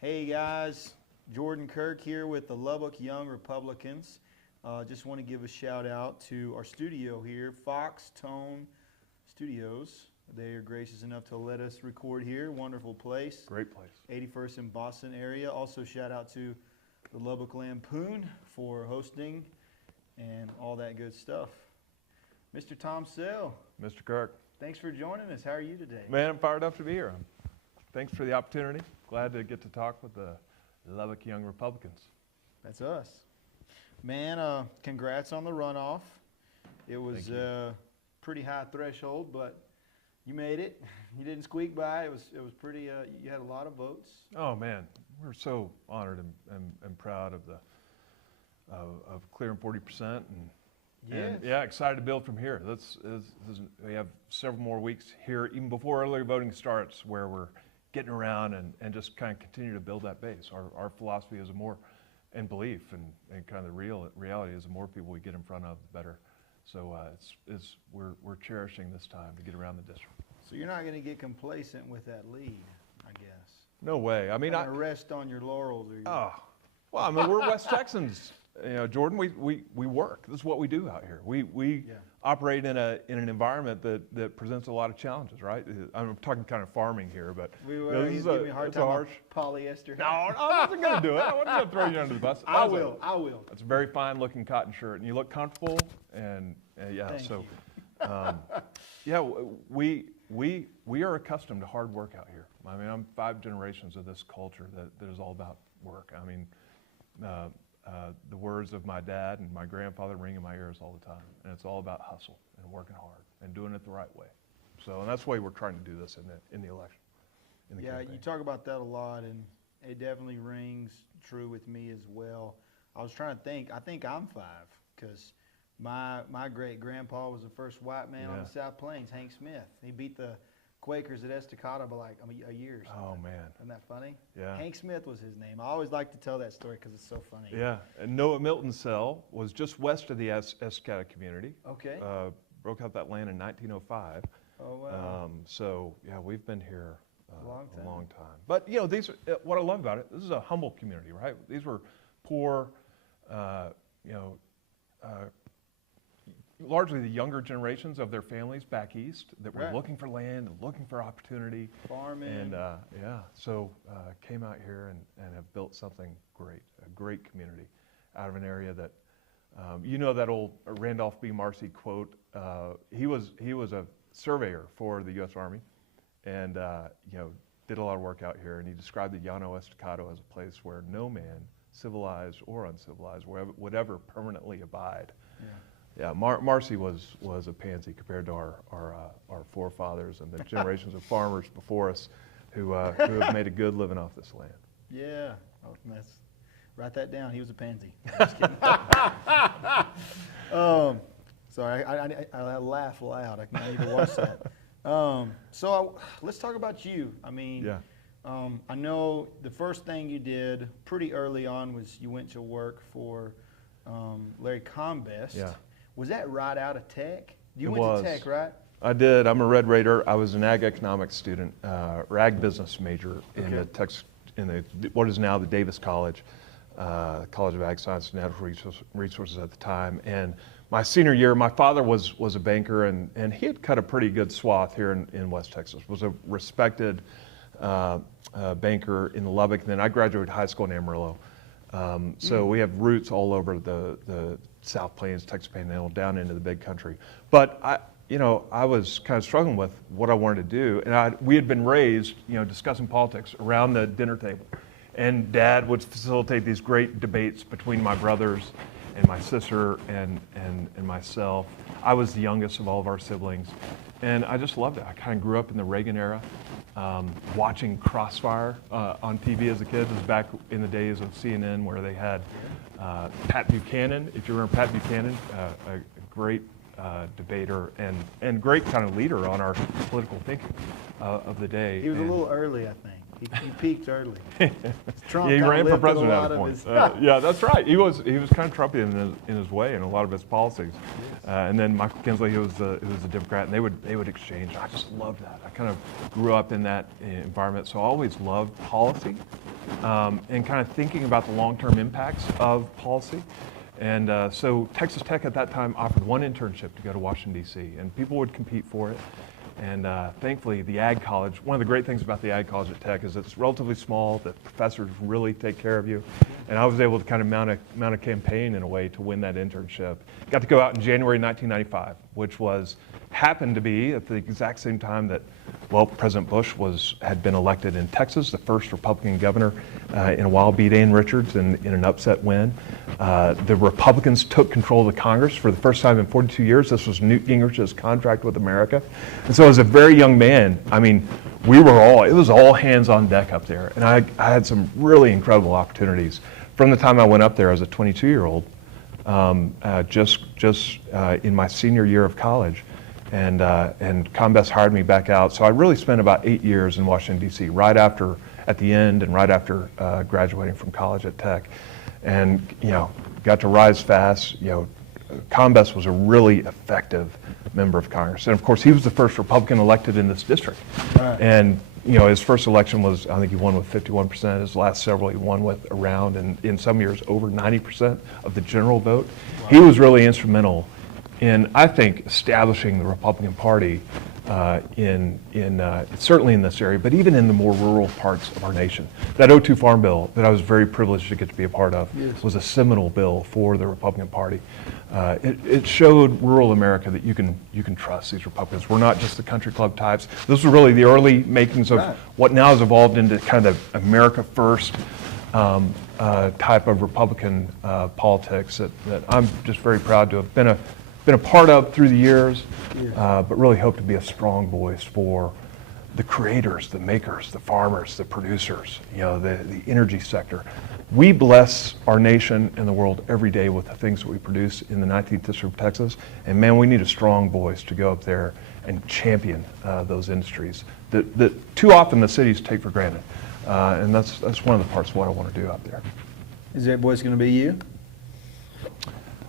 Hey guys, Jordan Kirk here with the Lubbock Young Republicans. Just want to give a shout out to our studio here, Fox Tone Studios. They are gracious enough to let us record here. Wonderful place. Great place. 81st and Boston area. Also shout out to the Lubbock Lampoon for hosting and all that good stuff. Mr. Tom Sell. Mr. Kirk. Thanks for joining us. How are you today? Man, I'm fired up to be here. Thanks for the opportunity. Glad to get to talk with the Lubbock Young Republicans. That's us. Man, congrats on the runoff. It was a pretty high threshold, but you made it. You didn't squeak by. It was pretty, you had a lot of votes. Oh man, we're so honored and proud of clearing 40% and yeah, excited to build from here. We have several more weeks here, even before early voting starts, where we're getting around and just kind of continue to build that base. Our philosophy is and belief and kind of the reality is the more people we get in front of, the better. So we're cherishing this time to get around the district. So you're not going to get complacent with that lead, I guess. No way. I mean, not gonna rest on your laurels. Well, I mean, we're West Texans. You know, Jordan, we work. This is what we do out here. We operate in an environment that presents a lot of challenges, right? I'm talking kind of farming here, but this is a hard time. Harsh polyester. No, I wasn't going to do it. I wasn't going to throw you under the bus. I will. It's a very fine looking cotton shirt, and you look comfortable. And yeah, Thank so you. we are accustomed to hard work out here. I mean, I'm 5 generations of this culture that is all about work. I mean. The words of my dad and my grandfather ring in my ears all the time. And it's all about hustle and working hard and doing it the right way. So, and that's why we're trying to do this in the election. Campaign. You talk about that a lot, and it definitely rings true with me as well. I was trying to think. I think I'm 5 because my great-grandpa was the first white man on the South Plains, Hank Smith. He beat the Quakers at Estacada by a year or something. Oh, man. Isn't that funny? Yeah. Hank Smith was his name. I always like to tell that story because it's so funny. Yeah. And Noah Milton's cell was just west of the Estacada community. Okay. Broke out that land in 1905. Oh, wow. So, yeah, we've been here a long time. But, you know, what I love about it, this is a humble community, right? These were poor, largely the younger generations of their families back east that were looking for land and looking for opportunity. Farming. And so came out here and have built something great, a great community out of an area that, that old Randolph B. Marcy quote, he was a surveyor for the U.S. Army and, did a lot of work out here, and he described the Llano Estacado as a place where no man, civilized or uncivilized, would ever permanently abide. Yeah, Marcy was a pansy compared to our forefathers and the generations of farmers before us who have made a good living off this land. Yeah, write that down. He was a pansy. Just kidding. Sorry, I laugh loud. I need to watch that. Let's talk about you. I mean, I know the first thing you did pretty early on was you went to work for Larry Combest. Yeah. Was that right out of Tech? You went to Tech, right? I did. I'm a Red Raider. I was an ag economics student, ag business major in what is now the Davis College, College of Ag Science and Natural Resources at the time. And my senior year, my father was a banker, and he had cut a pretty good swath here in West Texas. Was a respected banker in Lubbock. And then I graduated high school in Amarillo. So we have roots all over the South Plains, Texas Panhandle, down into the big country. But I was kind of struggling with what I wanted to do, and we had been raised, discussing politics around the dinner table, and Dad would facilitate these great debates between my brothers and my sister and myself. I was the youngest of all of our siblings, and I just loved it. I kind of grew up in the Reagan era. Watching Crossfire on TV as a kid. It was back in the days of CNN where they had Pat Buchanan, if you remember Pat Buchanan, a great debater and great kind of leader on our political thinking of the day. He was a little early, I think. He peaked early. Trump Yeah, he kinda ran for lifted a president lot at a of point. his- Yeah, that's right. He was kind of Trumpian in his way and a lot of his policies. And then Michael Kinsley, he was a Democrat, and they would exchange. I just loved that. I kind of grew up in that environment, so I always loved policy and kind of thinking about the long-term impacts of policy. And so Texas Tech at that time offered one internship to go to Washington, D.C., and people would compete for it. And thankfully, the Ag College, one of the great things about the Ag College at Tech is it's relatively small, the professors really take care of you. And I was able to kind of mount a campaign in a way to win that internship. Got to go out in January 1995, which happened to be at the exact same time that, well, President Bush had been elected in Texas, the first Republican governor in a while, beat Ann Richards in an upset win. The Republicans took control of the Congress for the first time in 42 years. This was Newt Gingrich's contract with America. And so as a very young man, I mean, it was all hands on deck up there. And I had some really incredible opportunities. From the time I went up there as a 22-year-old, just in my senior year of college, and ComBest hired me back out. So I really spent about 8 years in Washington, D.C., at the end and right after graduating from college at Tech. And, got to rise fast. ComBest was a really effective member of Congress. And of course, he was the first Republican elected in this district. Right. And, his first election was, I think he won with 51%. His last several, he won with around, and in some years, over 90% of the general vote. Wow. He was really instrumental in, I think, establishing the Republican Party certainly in this area, but even in the more rural parts of our nation. That '02 Farm Bill that I was very privileged to get to be a part of was a seminal bill for the Republican Party. It showed rural America that you can trust these Republicans. We're not just the country club types. This was really the early makings of what now has evolved into kind of the America First type of Republican politics that I'm just very proud to have been a part of through the years, but really hope to be a strong voice for the creators, the makers, the farmers, the producers, the energy sector. We bless our nation and the world every day with the things that we produce in the 19th District of Texas, and man, we need a strong voice to go up there and champion those industries that too often the cities take for granted. And that's one of the parts of what I want to do out there. Is that voice going to be you?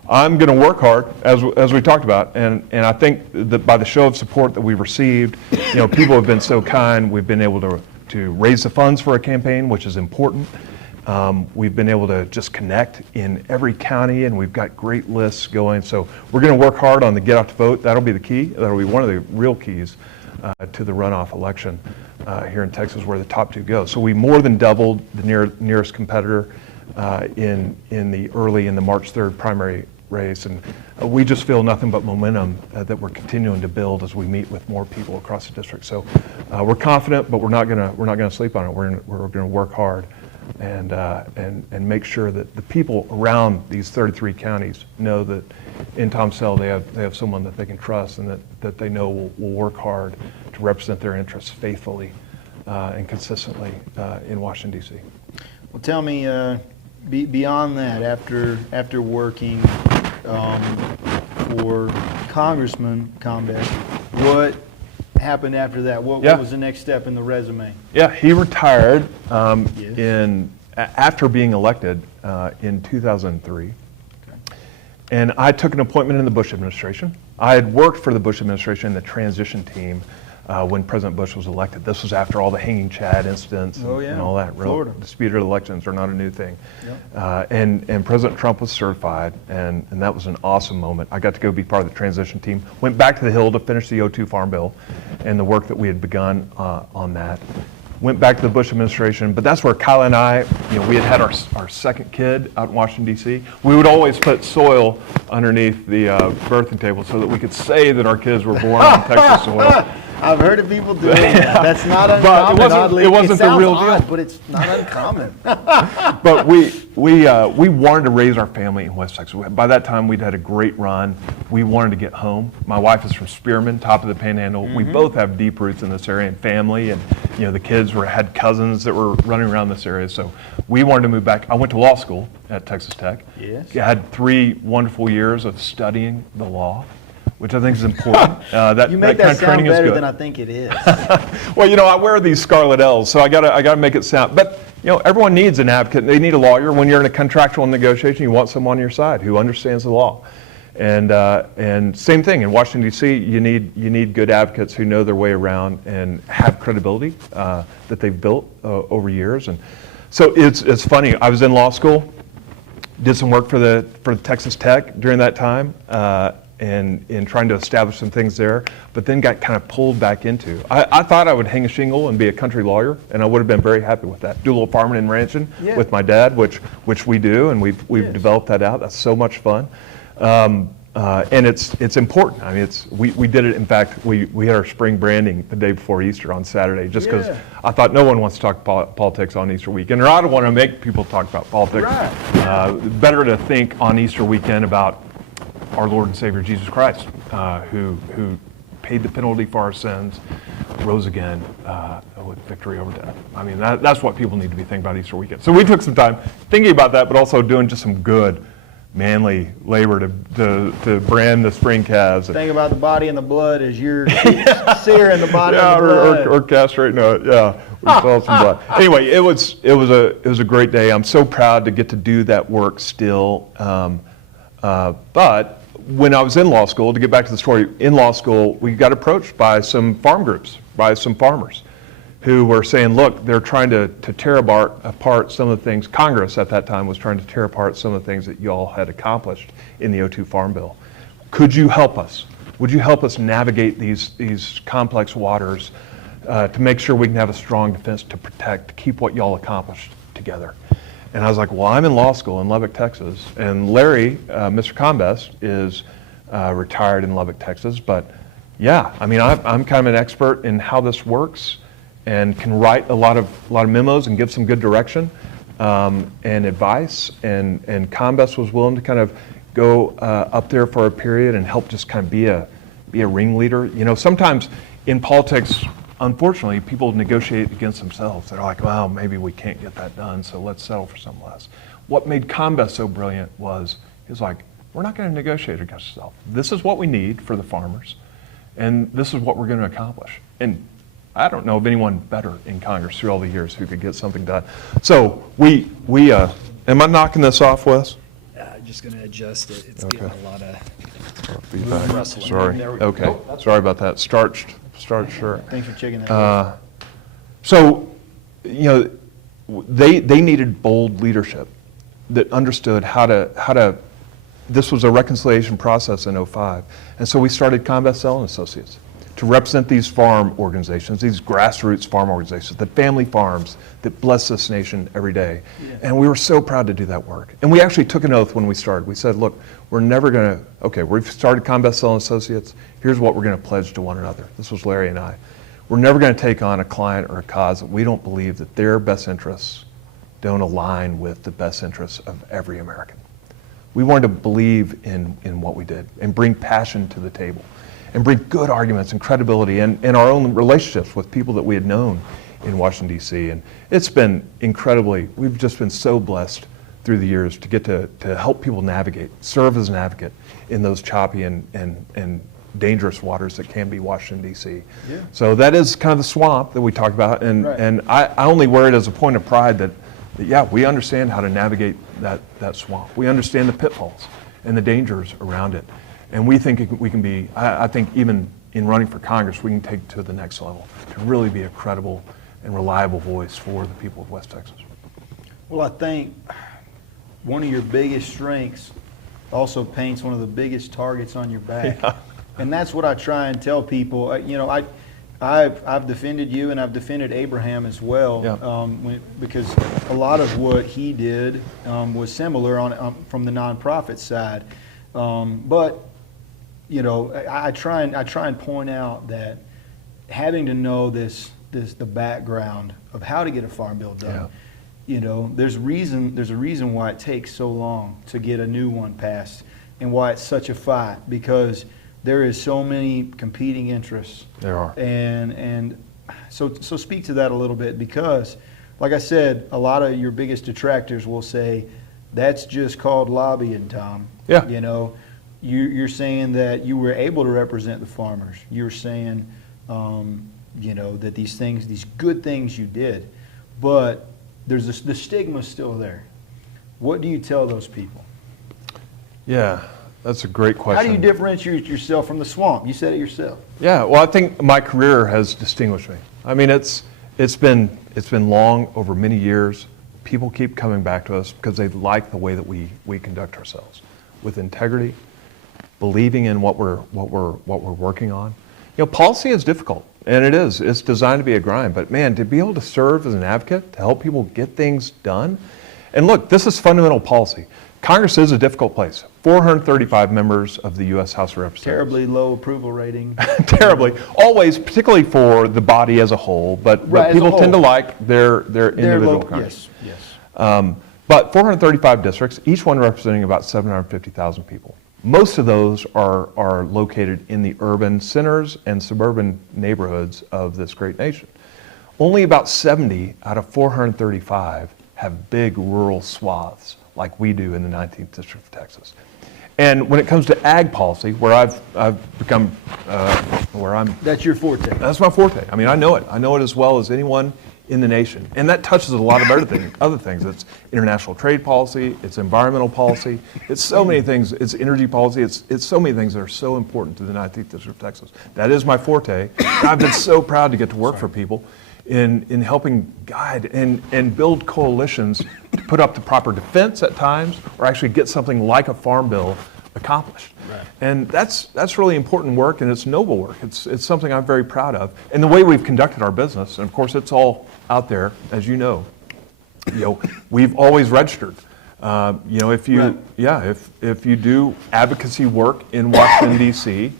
I'm going to work hard, as we talked about, and I think that by the show of support that we've received, people have been so kind. We've been able to raise the funds for a campaign, which is important. We've been able to just connect in every county, and we've got great lists going. So we're going to work hard on the get out to vote. That'll be the key. That'll be one of the real keys to the runoff election here in Texas, where the top two go. So we more than doubled the nearest competitor in the March 3rd primary race, and we just feel nothing but momentum that we're continuing to build as we meet with more people across the district. So we're confident, but we're not gonna sleep on it. We're gonna work hard and make sure that the people around these 33 counties know that in Tom Sell they have someone that they can trust and that they know will work hard to represent their interests faithfully and consistently in Washington, D.C. Well, tell me, beyond that, after working for Congressman ComBest, what happened after that? What was the next step in the resume? Yeah, he retired after being elected in 2003. Okay. And I took an appointment in the Bush administration. I had worked for the Bush administration in the transition team when President Bush was elected. This was after all the hanging Chad incidents and all that. Florida. Disputed elections are not a new thing. Yep. And President Trump was certified, and that was an awesome moment. I got to go be part of the transition team. Went back to the Hill to finish the '02 Farm Bill and the work that we had begun on that. Went back to the Bush administration, but that's where Kyle and I, we had our second kid out in Washington, D.C. We would always put soil underneath the birthing table so that we could say that our kids were born on Texas soil. I've heard of people doing that. That's not uncommon. But it wasn't the real deal. But it's not uncommon. But we wanted to raise our family in West Texas. By that time, we'd had a great run. We wanted to get home. My wife is from Spearman, top of the Panhandle. Mm-hmm. We both have deep roots in this area and family, and the kids had cousins that were running around this area. So we wanted to move back. I went to law school at Texas Tech. Yes. I had 3 wonderful years of studying the law. which I think is important. You make that sound better than I think it is. Well, I wear these scarlet L's, so I gotta make it sound. But everyone needs an advocate. They need a lawyer. When you're in a contractual negotiation, you want someone on your side who understands the law. And same thing in Washington D.C. You need good advocates who know their way around and have credibility that they've built over years. And so it's funny. I was in law school, did some work for the Texas Tech during that time. And in trying to establish some things there, but then got kind of pulled back into. I thought I would hang a shingle and be a country lawyer, and I would have been very happy with that. Do a little farming and ranching with my dad, which we do, and we've developed that out. That's so much fun, and it's important. I mean, we did it. In fact, we had our spring branding the day before Easter on Saturday, just because I thought no one wants to talk politics on Easter weekend, or I don't want to make people talk about politics. Right. Better to think on Easter weekend about our Lord and Savior Jesus Christ, who paid the penalty for our sins, rose again with victory over death. I mean, that's what people need to be thinking about Easter weekend. So we took some time thinking about that, but also doing just some good, manly labor to brand the spring calves. Think about the body and the blood as you're searing the body and the blood. Or castrating it. Yeah, we saw some blood. Anyway, it was a great day. I'm so proud to get to do that work still. But when I was in law school, to get back to the story, in law school, we got approached by some farm groups, by some farmers who were saying, look, they're trying to tear apart some of the things. Congress at that time was trying to tear apart some of the things that you all had accomplished in the '02 Farm Bill. Could you help us? Would you help us navigate these complex waters to make sure we can have a strong defense to protect, to keep what y'all accomplished together? And I was like, well, I'm in law school in Lubbock, Texas, and Larry, Mr. Combest, is retired in Lubbock, Texas. But yeah, I mean, I'm kind of an expert in how this works, and can write a lot of memos and give some good direction and advice. And Combest was willing to kind of go up there for a period and help just kind of be a ringleader. Sometimes in politics, unfortunately, people negotiate against themselves. They're like, well, maybe we can't get that done, so let's settle for something less. What made Combest so brilliant was, he was like, we're not going to negotiate against ourselves. This is what we need for the farmers, and this is what we're going to accomplish. And I don't know of anyone better in Congress through all the years who could get something done. So we am I knocking this off, Wes? Just going to adjust it. It's Okay. getting a lot of Feedback. rustling. Sorry. Okay. Sorry about that. Starched shirt. Thanks for checking that. So, they needed bold leadership that understood how to. This was a reconciliation process in '05, and so we started Combest Sell and Associates to represent these farm organizations, these grassroots farm organizations, the family farms that bless this nation every day. Yeah. And we were so proud to do that work. And we actually took an oath when we started. We said, look, we're never going to, okay, we've started Combest Sell and Associates. Here's what we're going to pledge to one another. This was Larry and I. We're never going to take on a client or a cause that we don't believe that their best interests don't align with the best interests of every American. We wanted to believe in what we did and bring passion to the table, and bring good arguments and credibility and our own relationships with people that we had known in Washington, D.C. And it's been we've just been so blessed through the years to get to help people navigate, serve as an advocate in those choppy and dangerous waters that can be Washington, D.C. Yeah. So that is kind of the swamp that we talked about, and I only wear it as a point of pride that yeah, we understand how to navigate that swamp. We understand the pitfalls and the dangers around it. And we think we can be, I think even in running for Congress, we can take it to the next level to really be a credible and reliable voice for the people of West Texas. Well, I think one of your biggest strengths also paints one of the biggest targets on your back. Yeah. And that's what I try and tell people. I've defended you, and I've defended Abraham as well, yeah. Because a lot of what he did was similar from the nonprofit side. But I try and point out that having to know the background of how to get a farm bill done. Yeah. There's a reason why it takes so long to get a new one passed, and why it's such a fight, because there is so many competing interests. There are. And so speak to that a little bit, because like I said, a lot of your biggest detractors will say that's just called lobbying, Tom. Yeah. you're saying that you were able to represent the farmers. You're saying, that these good things you did, but the stigma's still there. What do you tell those people? Yeah, that's a great question. How do you differentiate yourself from the swamp? You said it yourself. Yeah, well, I think my career has distinguished me. I mean, it's been long, over many years. People keep coming back to us because they like the way that we conduct ourselves, with integrity, believing in what we're working on. Policy is difficult, and it is. It's designed to be a grind, but man, to be able to serve as an advocate, to help people get things done, and look, this is fundamental policy. Congress is a difficult place. 435 members of the U.S. House of Representatives. Terribly low approval rating. Terribly. Always, particularly for the body as a whole, but people tend to like their individual Congress. Yes. But 435 districts, each one representing about 750,000 people. Most of those are located in the urban centers and suburban neighborhoods of this great nation. Only about 70 out of 435 have big rural swaths like we do in the 19th District of Texas. And when it comes to ag policy, where I've become, That's your forte. That's my forte. I mean, I know it. I know it as well as anyone in the nation. And that touches a lot of other things. It's international trade policy, it's environmental policy, it's so many things, it's energy policy, it's so many things that are so important to the 19th District of Texas. That is my forte. I've been so proud to get to work for people in helping guide and build coalitions to put up the proper defense at times, or actually get something like a farm bill accomplished. Right. And that's really important work, and it's noble work. It's something I'm very proud of. And the way we've conducted our business, and of course it's all out there, as you know, we've always registered. If you do advocacy work in Washington D.C.,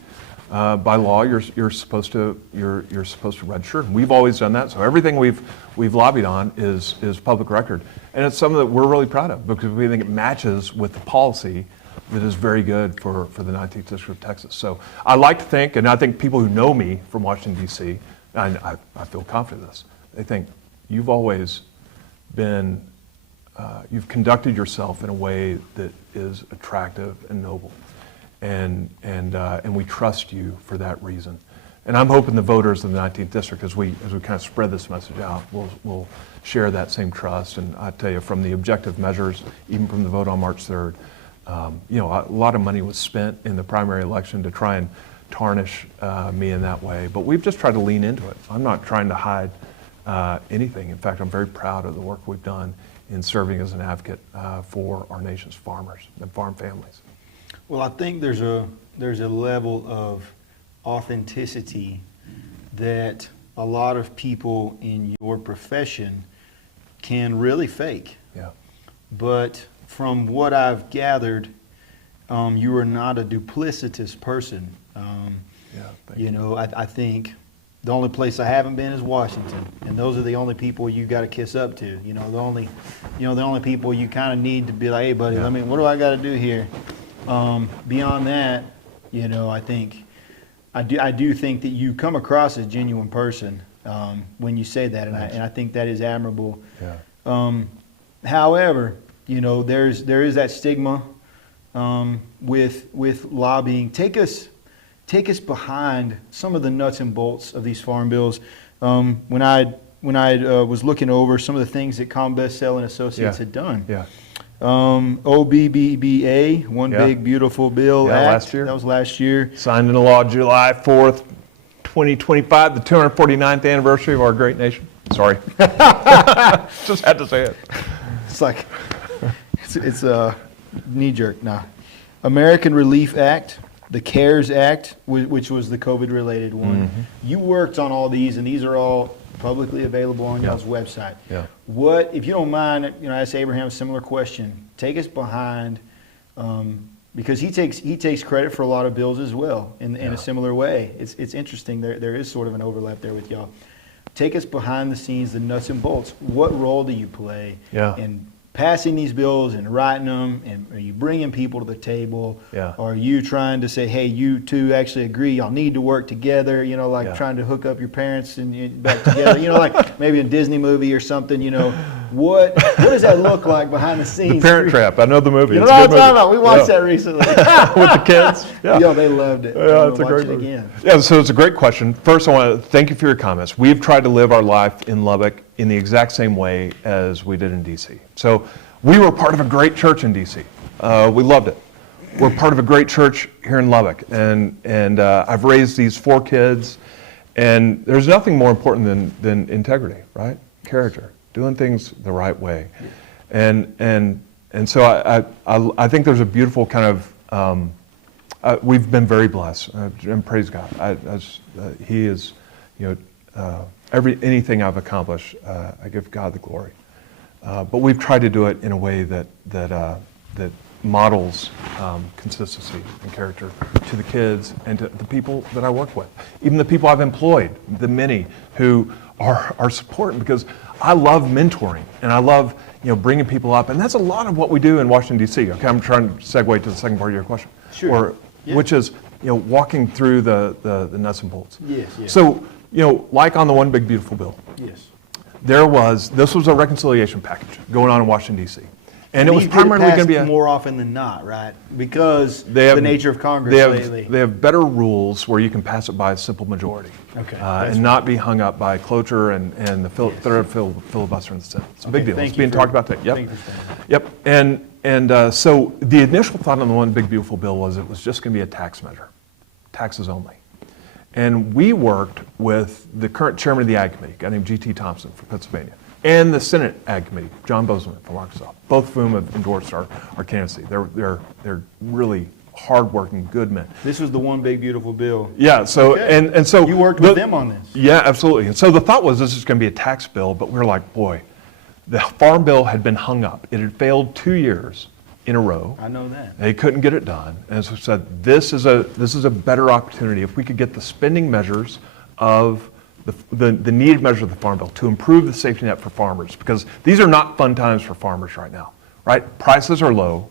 by law, you're supposed to register. We've always done that. So everything we've lobbied on is public record, and it's something that we're really proud of because we think it matches with the policy that is very good for the 19th District of Texas. So I like to think, and I think people who know me from Washington D.C., and I feel confident in this, they think you've always been, you've conducted yourself in a way that is attractive and noble. And we trust you for that reason. And I'm hoping the voters of the 19th District, as we kind of spread this message out, will share that same trust. And I tell you, from the objective measures, even from the vote on March 3rd, a lot of money was spent in the primary election to try and tarnish me in that way. But we've just tried to lean into it. I'm not trying to hide anything. In fact, I'm very proud of the work we've done in serving as an advocate for our nation's farmers and farm families. Well, I think there's a level of authenticity that a lot of people in your profession can really fake. Yeah. But from what I've gathered, you are not a duplicitous person. I think the only place I haven't been is Washington, and those are the only people you got to kiss up to. The only people you kind of need to be like, hey, buddy, what do I got to do here? Beyond that, I think I do think that you come across as a genuine person when you say that, and I think that is admirable. Yeah. However, there is that stigma with lobbying. Take us behind some of the nuts and bolts of these farm bills. When I was looking over some of the things that Combest Sell and Associates had done. Yeah. OBBBA, One Big Beautiful Bill Act. Last year. That was last year. Signed into law July 4th, 2025, the 249th anniversary of our great nation. Sorry. Just had to say it. It's like, it's a knee-jerk. Nah. American Relief Act, the CARES Act, which was the COVID-related one. Mm-hmm. You worked on all these, and these are all publicly available on y'all's website. Yeah. What, if you don't mind, I asked Abraham a similar question. Take us behind, because he takes credit for a lot of bills as well in a similar way. It's interesting. There is sort of an overlap there with y'all. Take us behind the scenes, the nuts and bolts. What role do you play in passing these bills and writing them? And are you bringing people to the table? Yeah. Are you trying to say, hey, you two actually agree, y'all need to work together, trying to hook up your parents and back together, like maybe a Disney movie or something, what does that look like behind the The scenes? Parent Trap. I know the movie. You know It's a what I'm good talking movie. about? We watched Yeah. that recently. With the kids. Yeah. Yo, they loved it. Yeah, it's a Watch great it movie. again. Yeah, so it's a great question. First, I want to thank you for your comments. We've tried to live our life in Lubbock in the exact same way as we did in D.C. So we were part of a great church in D.C. We loved it. We're part of a great church here in Lubbock, and I've raised these 4 kids, and there's nothing more important than integrity, right? Character, doing things the right way, and so I think there's a beautiful kind of we've been very blessed, and praise God. He is, anything I've accomplished, I give God the glory. But we've tried to do it in a way that models consistency and character to the kids and to the people that I work with, even the people I've employed, the many who are supporting, because I love mentoring and I love bringing people up, and that's a lot of what we do in Washington D.C. Okay, I'm trying to segue to the second part of your question, Sure. Yeah. which is walking through the nuts and bolts. Yes, yes. So like on the One Big Beautiful Bill, Yes. this was a reconciliation package going on in Washington D.C. And it was These get primarily going to be passed more often than not, right? Because they have, the nature of Congress lately. They have better rules where you can pass it by a simple majority. Okay, And not be hung up by cloture and the third filibuster in the Senate. It's a big deal. Thank It's you being for- talked about that. Yep. thank you for saying that. Yep. And so the initial thought on the One Big Beautiful Bill was it was just going to be a tax measure, taxes only. And we worked with the current chairman of the Ag Committee, a guy named G.T. Thompson from Pennsylvania, and the Senate Ag Committee, John Bozeman from Arkansas, both of whom have endorsed our candidacy. They're really hardworking, good men. This was the One Big Beautiful Bill. Yeah. So Okay. and so You worked with them on this. Yeah, absolutely. And so the thought was this is going to be a tax bill, but we were like, boy, the Farm Bill had been hung up. It had failed 2 years in a row. I know that. They couldn't get it done, and so we said this is a better opportunity if we could get the spending measures of the needed measures of the Farm Bill to improve the safety net for farmers, because these are not fun times for farmers right now, right? Prices are low.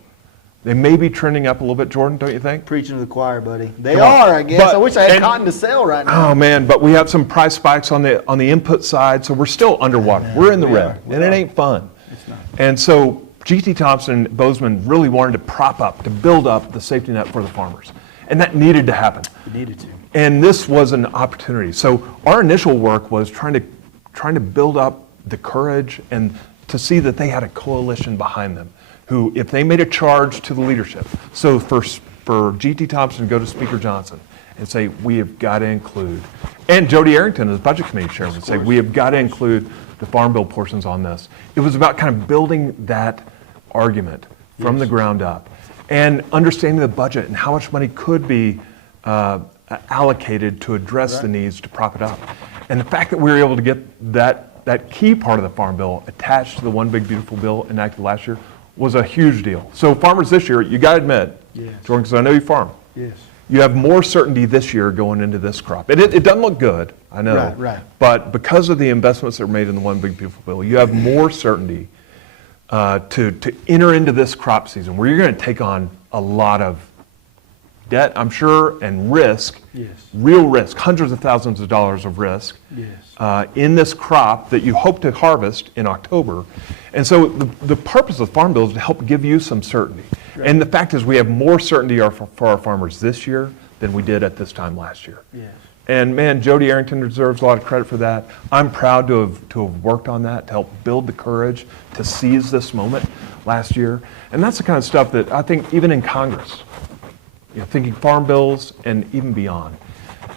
They may be trending up a little bit, Jordan, don't you think? Preaching to the choir, buddy. They Come on. are, I guess. But- I wish I had and- cotton to sell right now. Oh man, but we have some price spikes on the input side, so we're still underwater. We're in the We red, are. We and it are. ain't fun. It's not. And so G.T. Thompson and Bozeman really wanted to prop up, to build up the safety net for the farmers, and that needed to happen. You needed to. And this was an opportunity. So our initial work was trying to build up the courage and to see that they had a coalition behind them, who, if they made a charge to the leadership, so for G.T. Thompson to go to Speaker Johnson and say, we have got to include, and Jody Arrington as Budget Committee Chairman would say, we have got to include the Farm Bill portions on this. It was about kind of building that argument from the ground up and understanding the budget and how much money could be allocated to address the needs to prop it up. And the fact that we were able to get that key part of the Farm Bill attached to the One Big Beautiful Bill enacted last year was a huge deal. So farmers this year, you got to admit, Yes. Jordan, because I know you farm, Yes. you have more certainty this year going into this crop. It doesn't look good, I know. Right, right. But because of the investments that are made in the One Big Beautiful Bill, you have more certainty to enter into this crop season where you're going to take on a lot of debt, I'm sure, and risk, Yes. real risk, hundreds of thousands of dollars of risk Yes. in this crop that you hope to harvest in October. And so the purpose of the Farm Bill is to help give you some certainty. Right. And the fact is we have more certainty for our farmers this year than we did at this time last year. Yes. And man, Jody Arrington deserves a lot of credit for that. I'm proud to have worked on that, to help build the courage to seize this moment last year. And that's the kind of stuff that I think even in Congress, thinking farm bills and even beyond,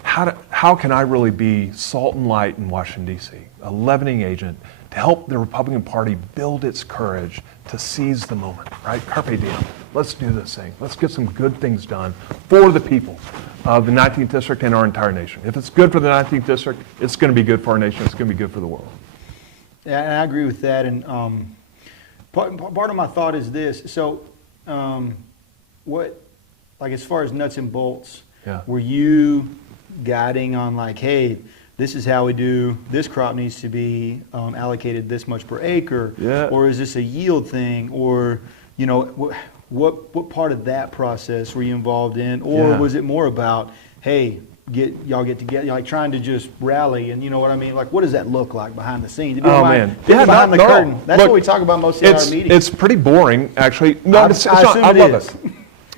how can I really be salt and light in Washington, D.C., a leavening agent to help the Republican Party build its courage to seize the moment, right? Carpe diem. Let's do this thing. Let's get some good things done for the people of the 19th District and our entire nation. If it's good for the 19th District, it's going to be good for our nation. It's going to be good for the world. Yeah, and I agree with that. And part of my thought is this. So, as far as nuts and bolts, Yeah. were you guiding on like, hey, this is how we do, this crop needs to be allocated this much per acre? Yeah. Or is this a yield thing? Or, what part of that process were you involved in? Or Yeah. was it more about, hey, y'all get together, like trying to just rally, and you know what I mean? Like, what does that look like behind the scenes? If you don't Oh, mind, man. behind Yeah, the no. curtain. That's Look, what we talk about mostly in our meetings. It's pretty boring, actually. No, I it's assume not. I it love is. it.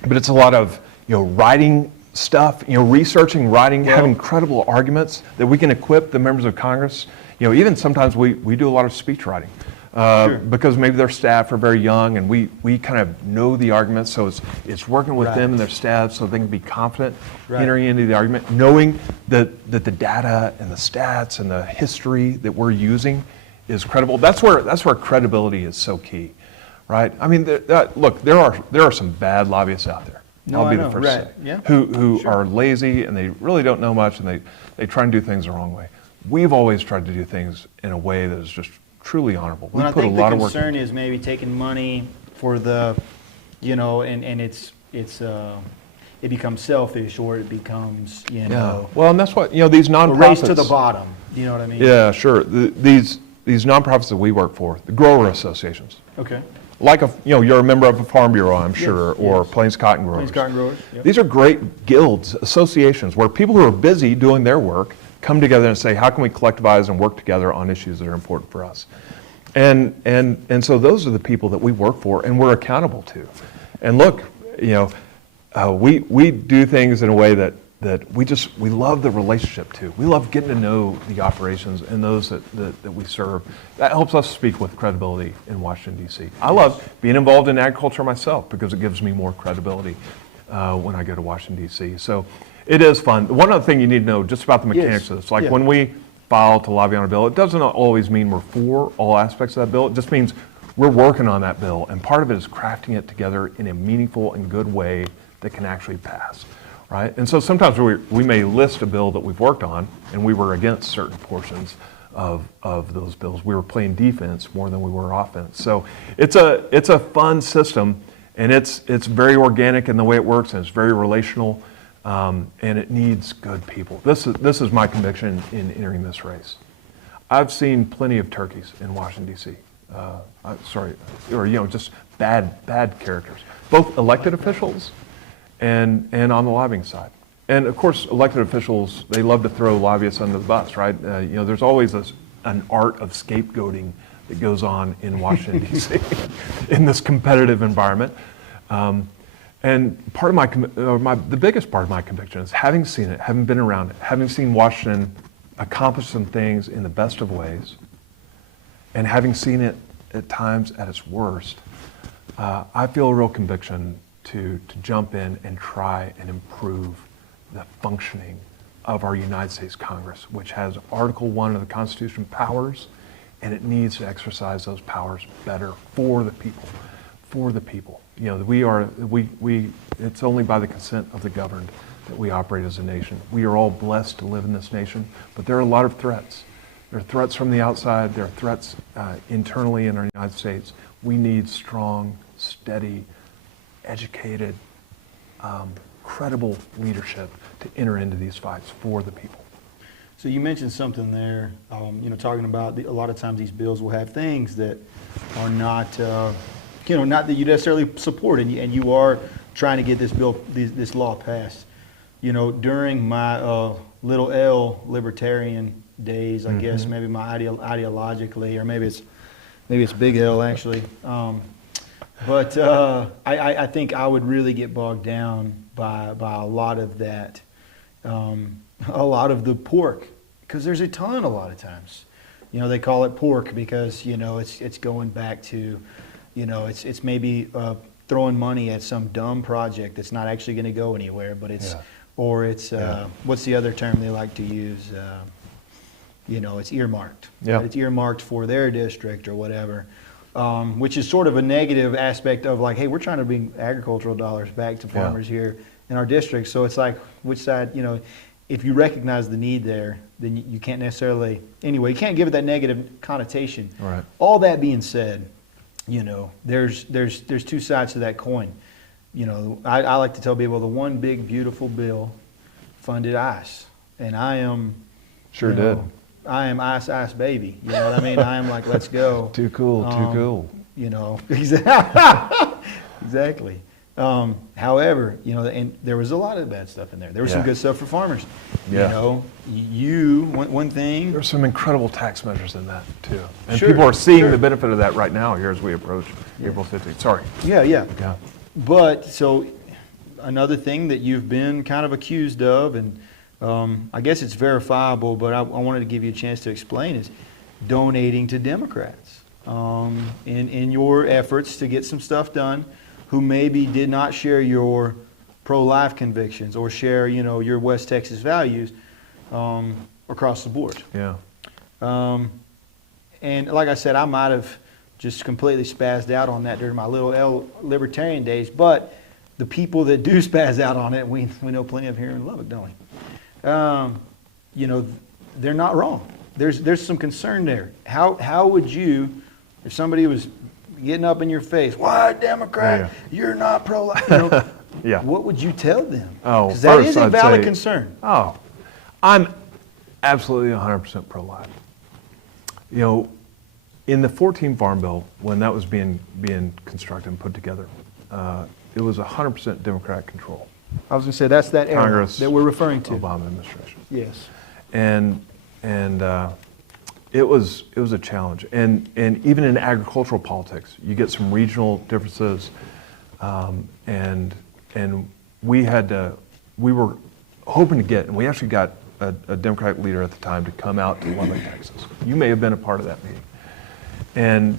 But it's a lot of, writing stuff, researching, writing, having credible arguments that we can equip the members of Congress. Even sometimes we do a lot of speech writing. Sure. Because maybe their staff are very young and we kind of know the arguments, so it's working with them and their staff so they can be confident entering into the argument, knowing that the data and the stats and the history that we're using is credible. That's where credibility is so key, right? I mean, look, there are some bad lobbyists out there. No, I'll be I know, the first right. to say, Yeah. who Sure. are lazy and they really don't know much and they try and do things the wrong way. We've always tried to do things in a way that is just truly honorable. We Well, I put a think lot the of work concern into it. is maybe taking money for the, and it becomes selfish, or it becomes, Well, and that's what, these a nonprofits. race to the bottom. You know what I mean? Yeah, sure. These nonprofits that we work for, the grower associations, Okay. like you're a member of a farm bureau, I'm sure, or yes. Plains Cotton Growers. Plains Cotton Growers, yep. These are great guilds, associations, where people who are busy doing their work come together and say, how can we collectivize and work together on issues that are important for us? And so those are the people that we work for and we're accountable to. And look, we do things in a way that we love the relationship too. We love getting to know the operations and those that we serve. That helps us speak with credibility in Washington, D.C. I love being involved in agriculture myself because it gives me more credibility when I go to Washington, D.C. So it is fun. One other thing you need to know just about the mechanics of this, like when we file to lobby on a bill, it doesn't always mean we're for all aspects of that bill. It just means we're working on that bill, and part of it is crafting it together in a meaningful and good way that can actually pass, right? And so sometimes we may list a bill that we've worked on, and we were against certain portions of those bills. We were playing defense more than we were offense. So it's a fun system, and it's very organic in the way it works, and it's very relational. And it needs good people. This is my conviction in entering this race. I've seen plenty of turkeys in Washington, D.C. Just bad characters, both elected officials and on the lobbying side. And of course, elected officials, they love to throw lobbyists under the bus, right? There's always an art of scapegoating that goes on in Washington, D.C. in this competitive environment. And part of the biggest part of my conviction is having seen it, having been around it, having seen Washington accomplish some things in the best of ways, and having seen it at times at its worst, I feel a real conviction to jump in and try and improve the functioning of our United States Congress, which has Article 1 of the Constitution powers, and it needs to exercise those powers better for the people. For the people. It's only by the consent of the governed that we operate as a nation. We are all blessed to live in this nation, but there are a lot of threats. There are threats from the outside. There are threats internally in our United States. We need strong, steady, educated, credible leadership to enter into these fights for the people. So you mentioned something there, talking about a lot of times these bills will have things that are not not that you necessarily support, and you are trying to get this law passed. During my little L libertarian days, I guess maybe my ideologically, or maybe it's big L actually. But I think I would really get bogged down by a lot of that, a lot of the pork, because there's a ton a lot of times. They call it pork because it's going back to. It's maybe throwing money at some dumb project that's not actually going to go anywhere, but it's what's the other term they like to use? It's earmarked. Yeah. Right? It's earmarked for their district or whatever, which is sort of a negative aspect of like, hey, we're trying to bring agricultural dollars back to farmers here in our district. So it's like, which side, if you recognize the need there, then you can't necessarily, anyway, you can't give it that negative connotation. Right. All that being said, there's two sides to that coin. I like to tell people the one big beautiful bill funded ICE, and I am Sure did. I am ICE baby. You know what I mean? I am like, let's go. Too cool, too cool. Exactly. However, and there was a lot of bad stuff in there. There was some Yeah. good stuff for farmers. Yeah. One thing. There's some incredible tax measures in that too. And Sure, people are seeing sure. the benefit of that right now here as we approach April 15th. Sorry. Yeah. Yeah. But so another thing that you've been kind of accused of, and I guess it's verifiable, but I wanted to give you a chance to explain, is donating to Democrats in your efforts to get some stuff done who maybe did not share your pro-life convictions or share, your West Texas values across the board. Yeah. And like I said, I might have just completely spazzed out on that during my little L libertarian days, but the people that do spaz out on it, we know plenty of here in Lubbock, don't we? They're not wrong. There's some concern there. How would you, if somebody was getting up in your face, why Democrat, you're not pro-life, Yeah. what would you tell them? Oh, Because that first is a I'd valid say- concern. Oh, I'm absolutely 100% pro-life. In the 14 Farm Bill, when that was being constructed and put together, it was 100% Democrat control. I was going to say, that's that era Congress, that we're referring to. Obama administration. Yes. And it was a challenge. And even in agricultural politics, you get some regional differences. And we were hoping to get, and we actually got a Democratic leader at the time to come out to Lubbock, Texas. You may have been a part of that meeting. And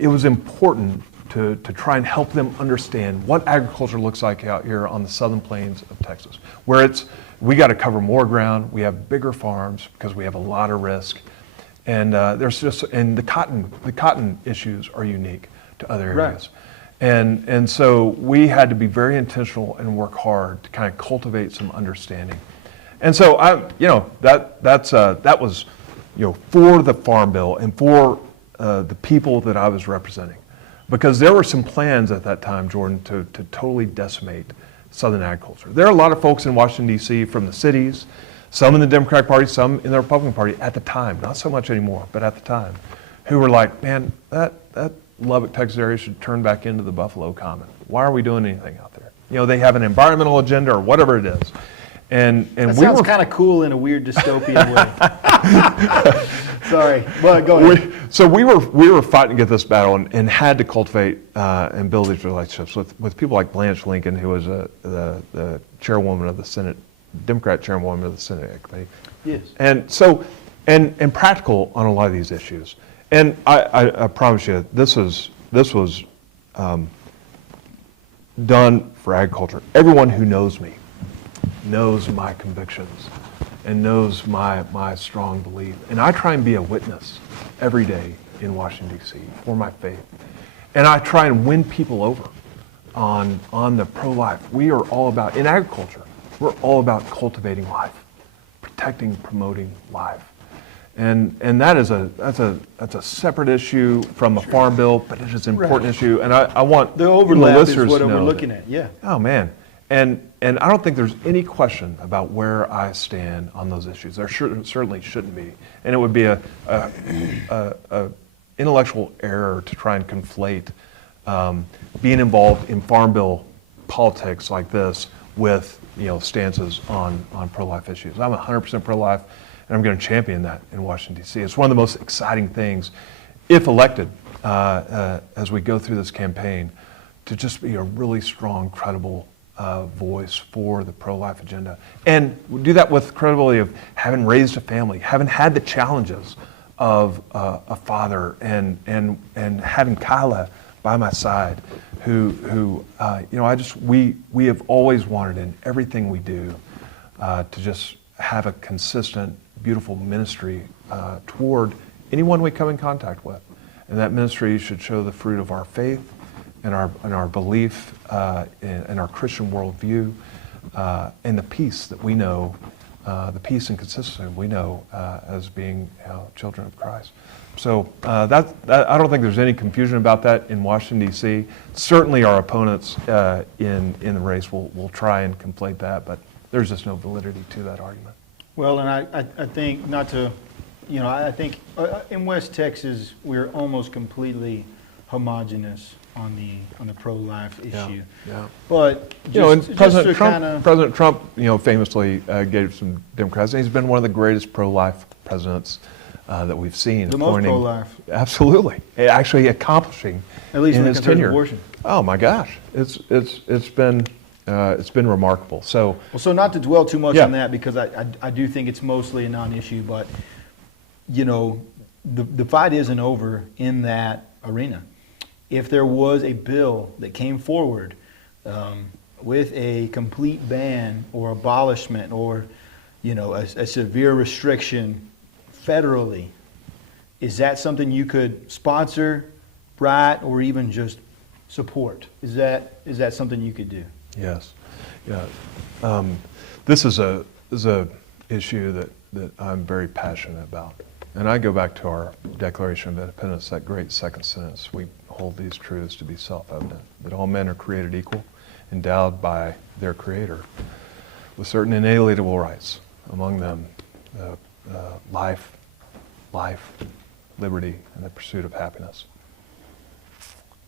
it was important to try and help them understand what agriculture looks like out here on the southern plains of Texas, where we got to cover more ground, we have bigger farms because we have a lot of risk, and the cotton issues are unique to other areas. Right. And so we had to be very intentional and work hard to kind of cultivate some understanding. And so that was for the Farm Bill and for the people that I was representing, because there were some plans at that time, Jordan, to totally decimate Southern agriculture. There are a lot of folks in Washington, D.C. from the cities, some in the Democratic Party, some in the Republican Party at the time, not so much anymore, but at the time, who were like, man, that Lubbock, Texas area should turn back into the Buffalo Common. Why are we doing anything out there? They have an environmental agenda or whatever it is. And That we sounds were kind of cool in a weird dystopian way. Sorry, but go ahead. So we were fighting to get this battle and had to cultivate and build these relationships with people like Blanche Lincoln, who was the chairwoman of the Senate, Democrat chairwoman of the Senate Committee. Yes. And so, and practical on a lot of these issues. And I promise you, this was done for agriculture. Everyone who knows me knows my convictions and knows my strong belief. And I try and be a witness every day in Washington, D.C. for my faith. And I try and win people over on the pro-life. We are all about, in agriculture, we're all about cultivating life, protecting, promoting life. And that's a separate issue from a farm bill, but it is an important issue. And I want The overlap is listeners what to we're know looking that- at, yeah. Oh, man. And I don't think there's any question about where I stand on those issues. There certainly shouldn't be. And it would be a intellectual error to try and conflate being involved in farm bill politics like this with stances on pro-life issues. I'm 100% pro-life, and I'm going to champion that in Washington, D.C. It's one of the most exciting things, if elected, as we go through this campaign, to just be a really strong, credible voice for the pro-life agenda. And do that with credibility of having raised a family, having had the challenges of a father, and having Kyla by my side, who we have always wanted in everything we do to just have a consistent, beautiful ministry toward anyone we come in contact with. And that ministry should show the fruit of our faith and our belief and our Christian worldview and the peace that we know, the peace and consistency we know as being children of Christ. So that I don't think there's any confusion about that in Washington, D.C. Certainly our opponents in the race will try and conflate that, but there's just no validity to that argument. Well, and I think not to, I think in West Texas, we're almost completely homogenous on the pro-life issue. Yeah. But You know, and just President to Trump, kinda- President Trump, you know, famously gave some Democrats, and he's been one of the greatest pro-life presidents that we've seen. The most appointing- pro-life. Absolutely, actually accomplishing At least in when it his comes to tenure. abortion. Oh my gosh, it's been remarkable. So Well, so not to dwell too much Yeah. on that, because I do think it's mostly a non-issue, but, you know, the fight isn't over in that arena. If there was a bill that came forward with a complete ban or abolishment or, you know, a severe restriction federally, is that something you could sponsor, write, or even just support? Is that something you could do? yes, yeah, this is a issue that I'm very passionate about, and I go back to our Declaration of Independence, that great second sentence. We hold these truths to be self-evident, that all men are created equal, endowed by their Creator with certain inalienable rights, among them life, liberty, and the pursuit of happiness.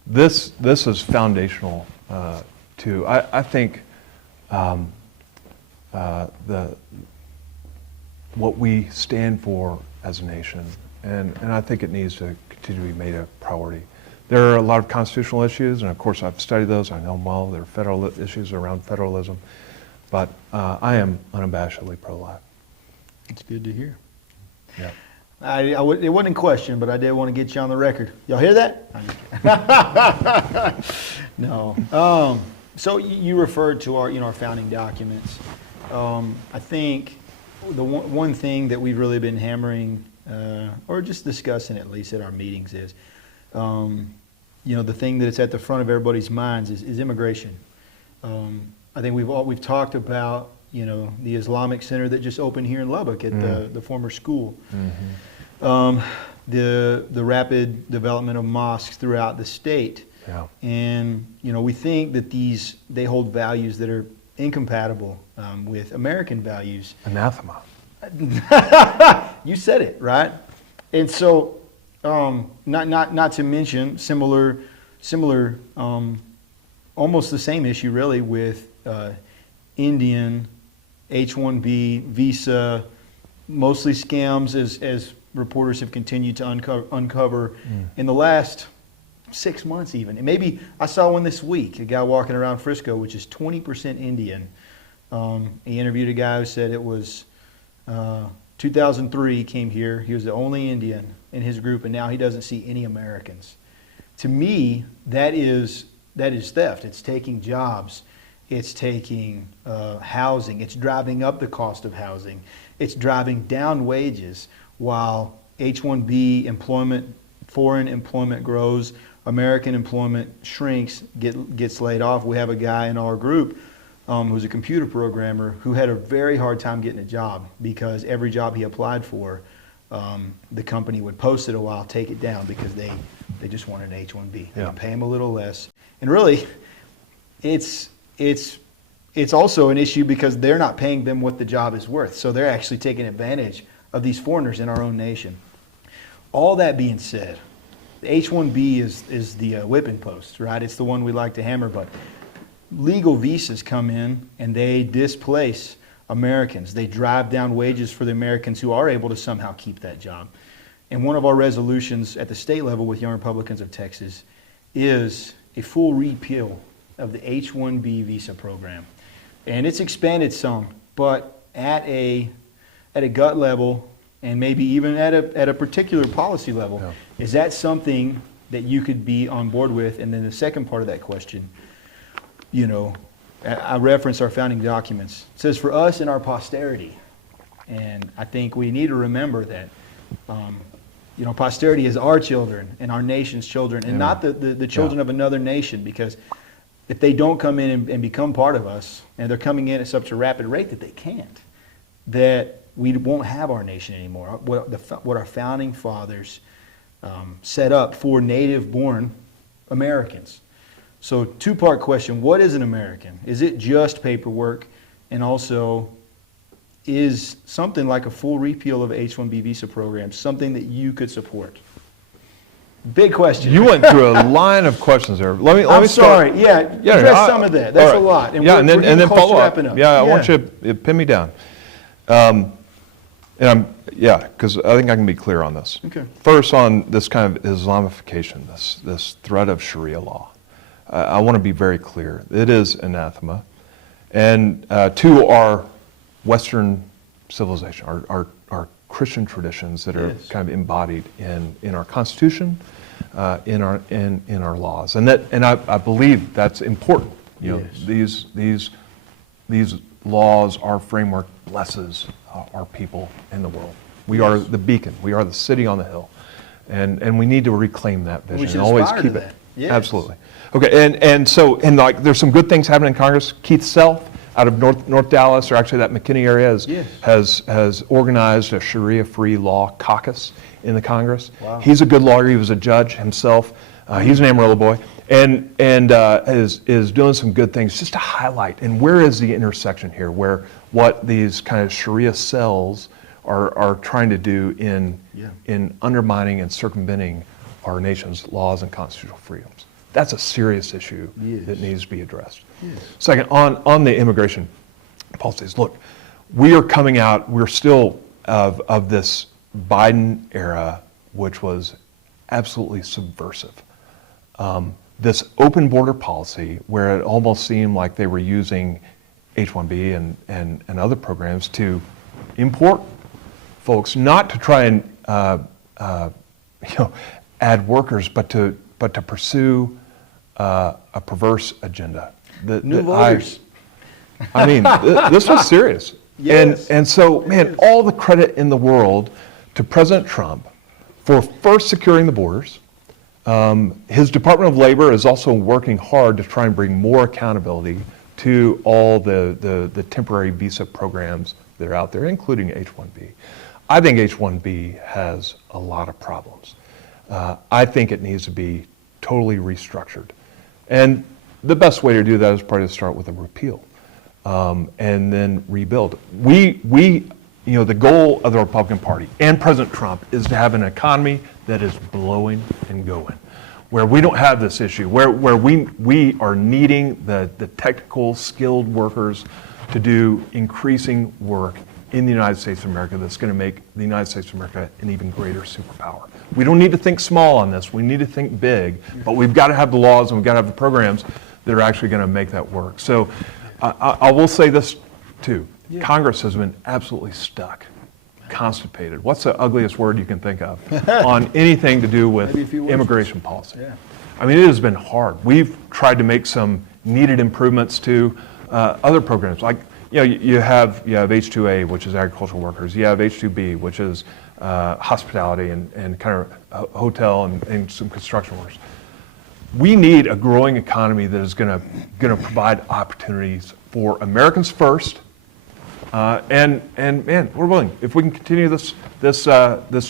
This is foundational to, I think, what we stand for as a nation, and I think it needs to continue to be made a priority. There are a lot of constitutional issues, and of course I've studied those, I know them well. There are federal issues around federalism, but I am unabashedly pro-life. It's good to hear. Yeah. It wasn't in question, but I did want to get you on the record. Y'all hear that? No. So you referred to our founding documents. I think the one thing that we've really been hammering, or just discussing at least at our meetings, is, the thing that's at the front of everybody's minds is immigration. I think we've talked about the Islamic Center that just opened here in Lubbock at the former school. Mm-hmm. The rapid development of mosques throughout the state. Yeah. And we think that they hold values that are incompatible with American values. Anathema. You said it, right? And so, not to mention similar, almost the same issue really with Indian H-1B visa, mostly scams as reporters have continued to uncover in the last 6 months even. And maybe I saw one this week, a guy walking around Frisco, which is 20% Indian. He interviewed a guy who said it was 2003, he came here. He was the only Indian in his group, and now he doesn't see any Americans. To me, that is theft. It's taking jobs. It's taking housing. It's driving up the cost of housing. It's driving down wages while H-1B employment, foreign employment grows, American employment shrinks, gets laid off. We have a guy in our group who's a computer programmer who had a very hard time getting a job because every job he applied for, the company would post it a while, take it down because they just wanted an H-1B. They would pay him a little less. And really, it's also an issue because they're not paying them what the job is worth. So they're actually taking advantage of these foreigners in our own nation. All that being said, the H-1B is the whipping post, right? It's the one we like to hammer, but legal visas come in and they displace Americans. They drive down wages for the Americans who are able to somehow keep that job. And one of our resolutions at the state level with Young Republicans of Texas is a full repeal of the H-1B visa program. And it's expanded some, but at a gut level and maybe even at a particular policy level, is that something that you could be on board with? And then the second part of that question, I reference our founding documents. It says, for us and our posterity. And I think we need to remember that, posterity is our children and our nation's children and not the children of another nation, because if they don't come in and become part of us, and they're coming in at such a rapid rate that they can't, that we won't have our nation anymore. What our founding fathers set up for native-born Americans. So two-part question, what is an American? Is it just paperwork? And also, is something like a full repeal of H-1B visa program something that you could support? Big question. You went through a line of questions there. Let me I'm start. sorry. Yeah, address some of that. That's a lot. And yeah, we're and then getting close to follow up. wrapping up. Yeah, I want you to pin me down. Because I think I can be clear on this. Okay. First, on this kind of Islamification, this threat of Sharia law, I want to be very clear. It is anathema, and to our Western civilization, our Christian traditions that are Yes. kind of embodied in our Constitution, in our laws, and I believe that's important. You know, Yes. these laws, our framework blesses our people in the world. We are the beacon. We are the city on the hill, and we need to reclaim that vision. We should and always aspire keep to it. that. Yes. Absolutely. Okay, and like there's some good things happening in Congress. Keith Self out of North Dallas, or actually that McKinney area, Yes. has organized a Sharia-free law caucus in the Congress. Wow. He's a good lawyer. He was a judge himself. He's an Amarillo boy, and is doing some good things just to highlight. And where is the intersection here, where what these kind of Sharia cells are trying to do in undermining and circumventing our nation's laws and constitutional freedoms? That's a serious issue that needs to be addressed. Yes. Second, on the immigration policies, look, we are coming out, we're still of this Biden era, which was absolutely subversive. This open border policy, where it almost seemed like they were using H-1B and other programs to import folks, not to try and add workers, but to pursue a perverse agenda. New voters. I mean, this was serious. Yes. And so, man, all the credit in the world to President Trump for first securing the borders. His Department of Labor is also working hard to try and bring more accountability to all the temporary visa programs that are out there, including H-1B. I think H-1B has a lot of problems. I think it needs to be totally restructured. And the best way to do that is probably to start with a repeal and then rebuild. The goal of the Republican Party and President Trump is to have an economy that is blowing and going, where we don't have this issue, where we are needing the technical, skilled workers to do increasing work in the United States of America that's going to make the United States of America an even greater superpower. We don't need to think small on this. We need to think big, but we've got to have the laws and we've got to have the programs that are actually going to make that work. So I will say this too. Congress has been absolutely stuck, constipated. What's the ugliest word you can think of on anything to do with immigration policy? Yeah. I mean, it has been hard. We've tried to make some needed improvements to other programs. Like, you have H-2A, which is agricultural workers. You have H-2B, which is hospitality and kind of hotel and some construction workers. We need a growing economy that is going to provide opportunities for Americans first. And man, we're willing, if we can continue this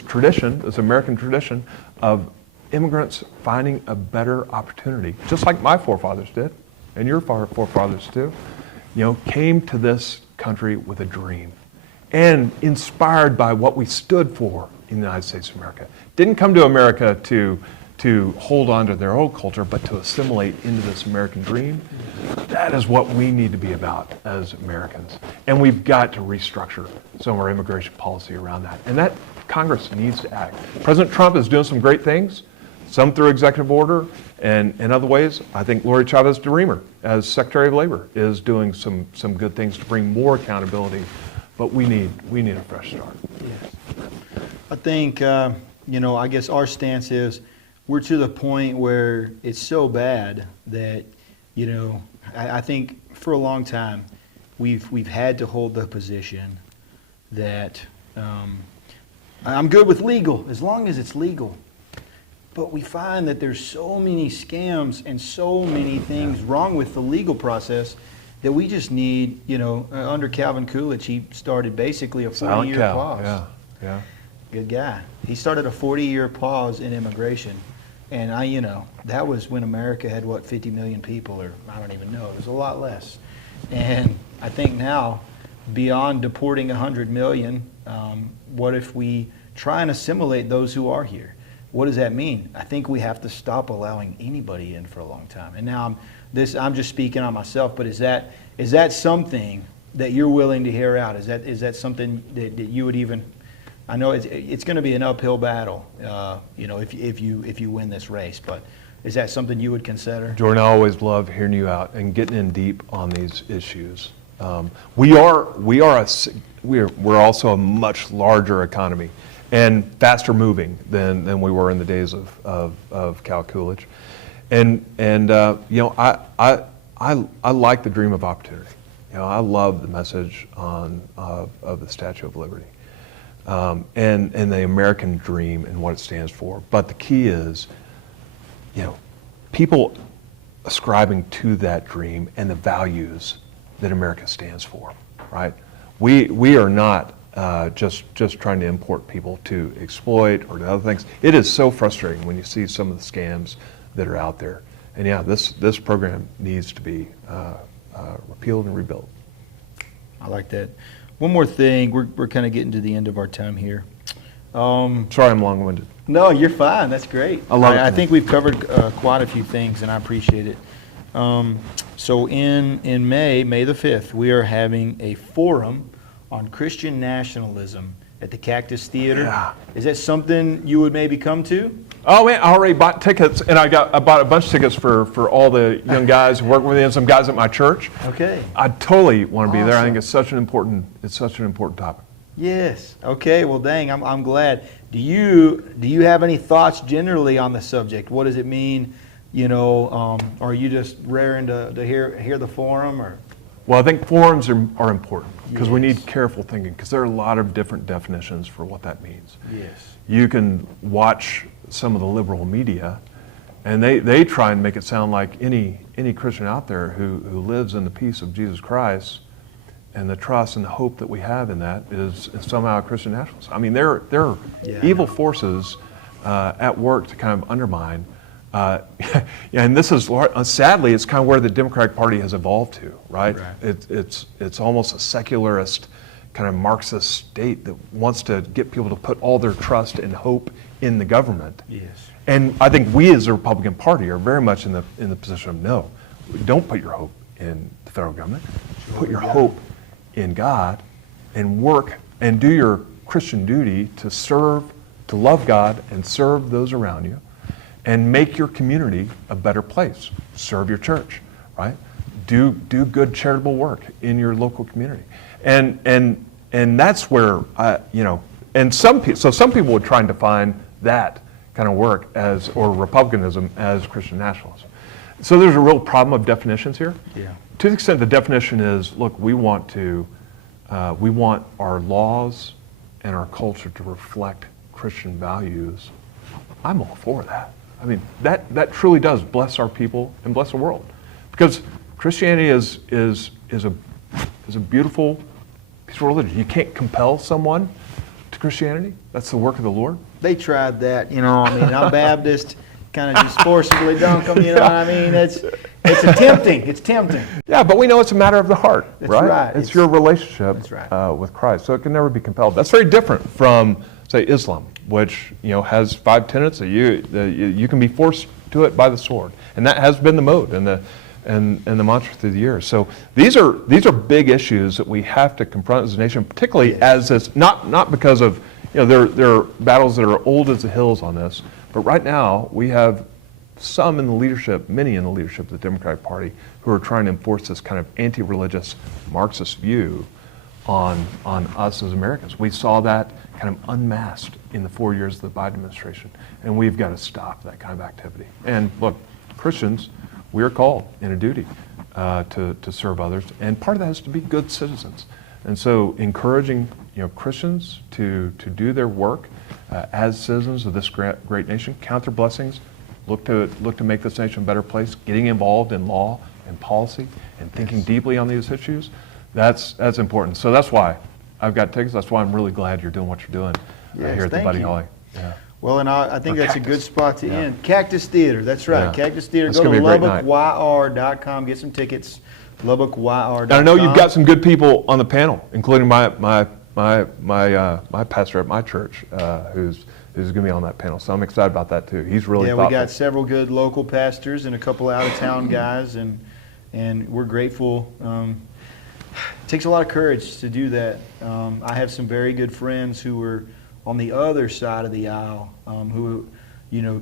tradition, this American tradition of immigrants finding a better opportunity, just like my forefathers did, and your forefathers too, came to this country with a dream and inspired by what we stood for in the United States of America. Didn't come to America to hold on to their old culture, but to assimilate into this American dream. That is what we need to be about as Americans. And we've got to restructure some of our immigration policy around that. And that Congress needs to act. President Trump is doing some great things, some through executive order, and in other ways, I think Lori Chavez DeRemer, as Secretary of Labor, is doing some good things to bring more accountability. But we need a fresh start. Yes. I think, I guess our stance is we're to the point where it's so bad that, I think for a long time we've had to hold the position that I'm good with legal as long as it's legal. But we find that there's so many scams and so many things wrong with the legal process that we just need, under Calvin Coolidge, he started basically a 40-year pause. Yeah. Good guy. He started a 40-year pause in immigration. And that was when America had, 50 million people, or I don't even know. It was a lot less. And I think now, beyond deporting 100 million, what if we try and assimilate those who are here? what does that mean? I think we have to stop allowing anybody in for a long time. And now I'm just speaking on myself, but is that something that you're willing to hear out? Is that something that you would even? I know it's going to be an uphill battle, if you win this race, but is that something you would consider? Jordan, I always love hearing you out and getting in deep on these issues. We're also a much larger economy and faster moving than we were in the days of Cal Coolidge, and I like the dream of opportunity. I love the message of the Statue of Liberty, and the American dream and what it stands for. But the key is, people ascribing to that dream and the values that America stands for, right? We are not just trying to import people to exploit or to other things. It is so frustrating when you see some of the scams that are out there. And yeah, this program needs to be repealed and rebuilt. I like that. One more thing, we're kind of getting to the end of our time here. Sorry I'm long-winded. No, you're fine. That's great. I think we've covered quite a few things, and I appreciate it. So in May the 5th, we are having a forum on Christian nationalism at the Cactus Theater. Yeah. Is that something you would maybe come to? Oh man, I already bought tickets, and I bought a bunch of tickets for all the young guys who work with me and some guys at my church. Okay. I totally want to be there. I Awesome. think it's such an important topic. Yes. Okay. Well, dang, I'm glad. Do you have any thoughts generally on the subject? What does it mean? Are you just raring to hear the forum or? Well, I think forums are important because we Yes. need careful thinking because there are a lot of different definitions for what that means. Yes. You can watch some of the liberal media, and they try and make it sound like any Christian out there who lives in the peace of Jesus Christ and the trust and the hope that we have in that is somehow a Christian nationalist. I mean, there are Yeah. evil forces at work to kind of undermine. And this is sadly, it's kind of where the Democratic Party has evolved to, right? It's almost a secularist kind of Marxist state that wants to get people to put all their trust and hope in the government. Yes. And I think we as the Republican Party are very much in the position of no, don't put your hope in the federal government. Put your hope in God and work and do your Christian duty to serve, to love God and serve those around you and make your community a better place. Serve your church, right? Do good charitable work in your local community. And that's where, and some people would try and define that kind of work or Republicanism as Christian nationalism. So there's a real problem of definitions here. Yeah. To the extent the definition is, look, we want our laws and our culture to reflect Christian values. I'm all for that. I mean, that truly does bless our people and bless the world, because Christianity is a beautiful piece of religion. You can't compel someone to Christianity. That's the work of the Lord. They tried that, I'm Baptist, kind of just forcibly dunk them, what I mean? It's tempting. It's tempting. Yeah, but we know it's a matter of the heart, That's right? right. It's your relationship That's right. with Christ, so it can never be compelled. That's very different from, say, Islam, which has 5 tenets that you can be forced to it by the sword, and that has been the mode and the mantra through the years. So these are big issues that we have to confront as a nation, particularly as it's not because of there are battles that are old as the hills on this, but right now we have some in the leadership, many in the leadership of the Democratic Party, who are trying to enforce this kind of anti-religious Marxist view on us as Americans. We saw that kind of unmasked in the 4 years of the Biden administration, and we've got to stop that kind of activity. And look, Christians, we are called in a duty to serve others, and part of that is to be good citizens. And so encouraging Christians to do their work as citizens of this great nation, count their blessings, look to make this nation a better place, getting involved in law and policy and thinking deeply on these issues, that's important. So that's why I've got tickets. That's why I'm really glad you're doing what you're doing here at the Buddy Holly. Yeah. Well, and I think that's a good Cactus. spot to end. Cactus Theater, that's right. Yeah. Cactus Theater. That's Go to gonna be a great night. LubbockYR.com, get some tickets. LubbockYR.com. And I know you've got some good people on the panel, including my pastor at my church, who's is going to be on that panel. So I'm excited about that too. He's really Yeah, thoughtful. we got several good local pastors and a couple out-of-town guys, and we're grateful. It takes a lot of courage to do that. I have some very good friends who were on the other side of the aisle, who,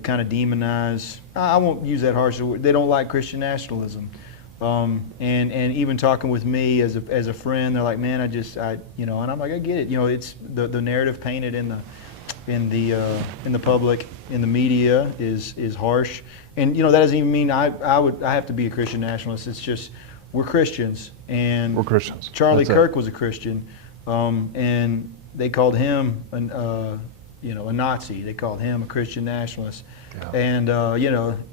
kind of demonize. I won't use that harsh word. They don't like Christian nationalism. And even talking with me as a friend, they're like, man, and I'm like, I get it. It's the narrative painted in the public, in the media is harsh. And that doesn't even mean I have to be a Christian nationalist. It's just we're Christians, and We're Christians. Charlie That's it. Kirk was a Christian, and they called him a Nazi. They called him a Christian nationalist. Yeah. And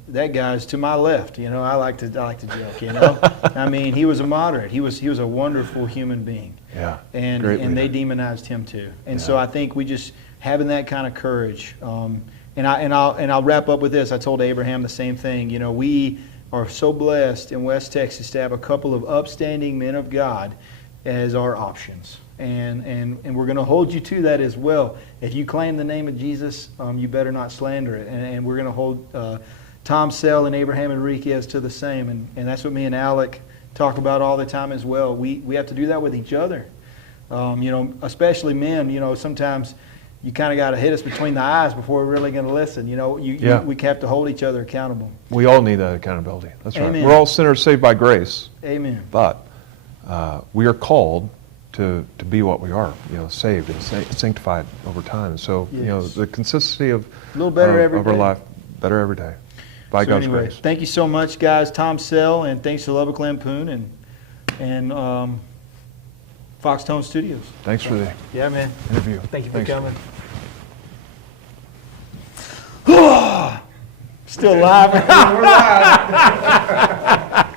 that guy's to my left. I like to joke. I mean, he was a moderate. He was a wonderful human being. Yeah. And Great they leader. demonized him too. And Yeah. so I think we just having that kind of courage. And I'll wrap up with this. I told Abraham the same thing. We are so blessed in West Texas to have a couple of upstanding men of God as our options. And we're going to hold you to that as well. If you claim the name of Jesus, you better not slander it. And we're going to hold Tom Sell and Abraham Enriquez to the same. And that's what me and Alec talk about all the time as well. We have to do that with each other. Especially men, sometimes you kind of got to hit us between the eyes before we're really going to listen. Yeah. We have to hold each other accountable. We all need that accountability. That's right. Amen. We're all sinners saved by grace, Amen. but we are called to be what we are, saved and sanctified over time. So, Yes. the consistency of, A little better every of our day. life, better every day, by So God's anyway, grace. thank you so much, guys. Tom Sell, and thanks to Lubbock Lampoon and Foxtone Studios. Thanks for the Yeah, man. interview. Thank you for Thanks. coming. Still live. We're live.